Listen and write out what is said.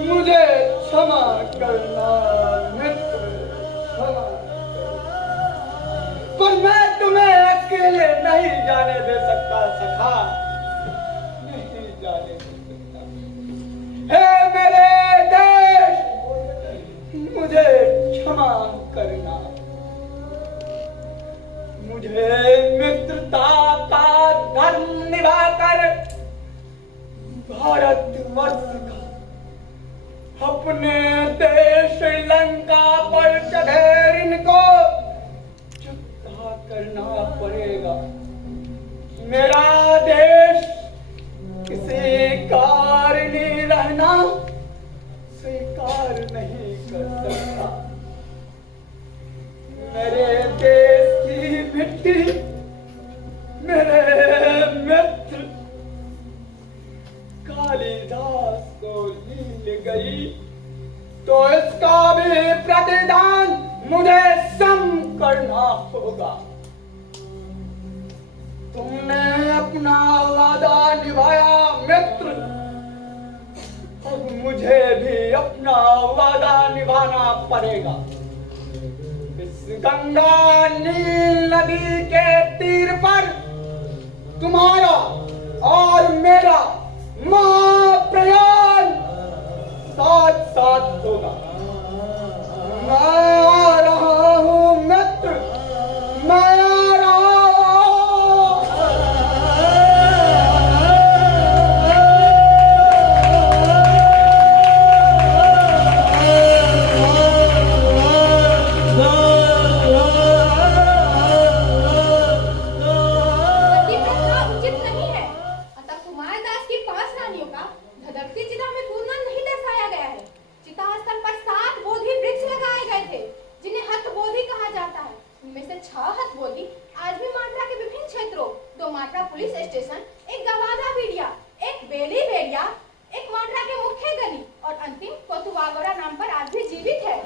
मुझे क्षमा करना मित्र, क्षमा करना। पर मैं तुम्हें अकेले नहीं जाने दे सकता सखा, नहीं जाने दे सकता। हे मेरे देश, मुझे क्षमा करना। मुझे मित्रता का धर्म निभाकर भारतवर्ष का, अपने देश श्रीलंका पर चढ़े ऋण को चुकता करना पड़ेगा। मेरा देश किसी कारणी रहना स्वीकार नहीं कर सकता। मेरे देश की मिट्टी, मेरे मित्र कालिदास को लील गई, तो इसका भी प्रतिदान मुझे सम करना होगा। तुमने अपना वादा निभाया मित्र, अब मुझे भी अपना वादा निभाना पड़ेगा। इस गंगा नील नदी के तीर पर तुम्हारा और मेरा महाप्रयाण साथ साथ होगा। मैं आ रहा हूँ मित्र, मैं आ रहा पुलिस स्टेशन, एक गवादा भेड़िया, एक बेली भेड़िया, एक मांड्रा के मुख्य गली और अंतिम कोतुवागोरा नाम पर आज भी जीवित है।